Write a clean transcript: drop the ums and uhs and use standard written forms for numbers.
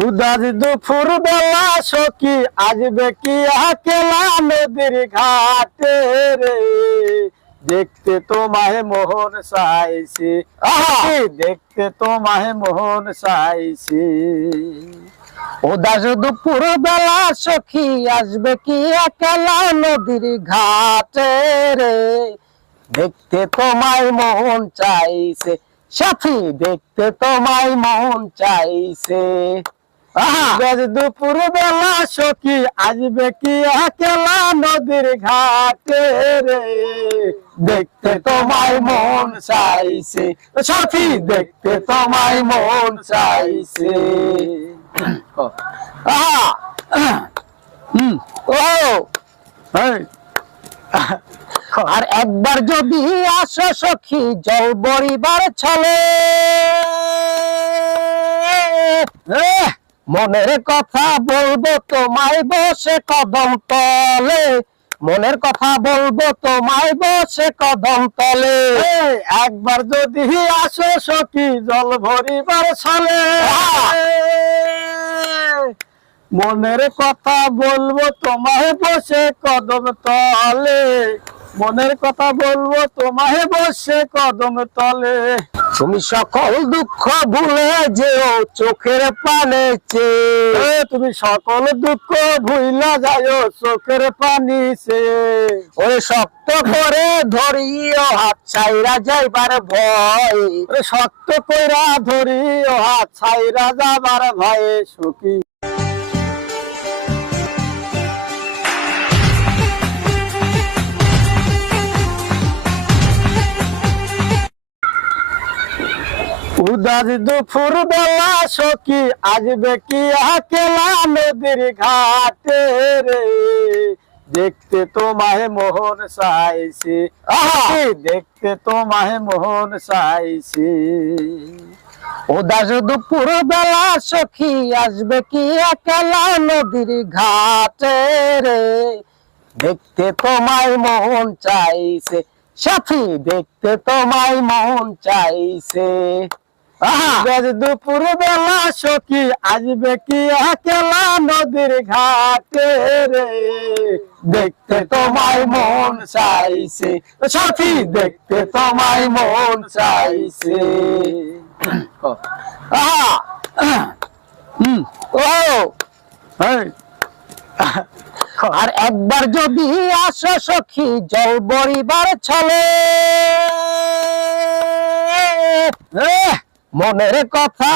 উদাস দুপুর বেলা সখী আসবে কি আকেলা নদীর ঘাটে রে, দেখতে তোমায় মোহন চাইছে, দেখতে তোমায় মোহন চাইছে। উদাস দুপুর বেলা সখী আসবে কি একলা নদীর ঘাটে রে, দেখতে তোমায় মন চাইছে সাথী, দেখতে তোমায় মন চাইছে। দুপুর বেলা সখী আসবে কি একলা নদীর ঘাটে রে, দেখতে তোমায় মন চাইছে সাথী, দেখতে তোমায় মন চাইছে। আর একবার যদি আসো সখী জল বরিবার ছলে, মনের কথা বলবো তোমায় বসে কদম তলে, মনের কথা বলবো তোমায় বসে কদম তলে। একবার যদি আসো সখী জল ভরিবার ছলে, মনের কথা বলবো তোমায় বসে কদম তলে, মনের কথা বলবো তোমায় বসে কদম তলে। তুমি সকল দুঃখ ভুলে যেও চোখের পানে চেয়ে, তুমি সকল দুঃখ ভুইলা যাও চোখের পানি সে। ওরে শক্ত করে ধরিও হাত ছাইরা যাইবার ভয়, শক্ত কইরা ধরিও হাত ছাইরা যাবার ভয়ে সখী। উদাস দুপুর বেলা সখী আসবে কি আকেলা নদীর ঘাটে রে, দেখতে তোমায় মোহন চাইছে, দেখতে তোমায় মোহন চাইছে। উদাস দুপুর বেলা সখী আসবে কি একলা নদীর ঘাটে রে, দেখতে তোমায় মন চাইছে সাথী, দেখতে তোমায় মন চাইছে। দুপুর বেলা সখী আসবে কি একলা নদীর ঘাটে রে, দেখতে তোমায় মন চাইছে সাথী, দেখতে তোমায় মন চাইছে। আর একবার যদি আসো সখী জল বরিবার ছলে, মনের কথা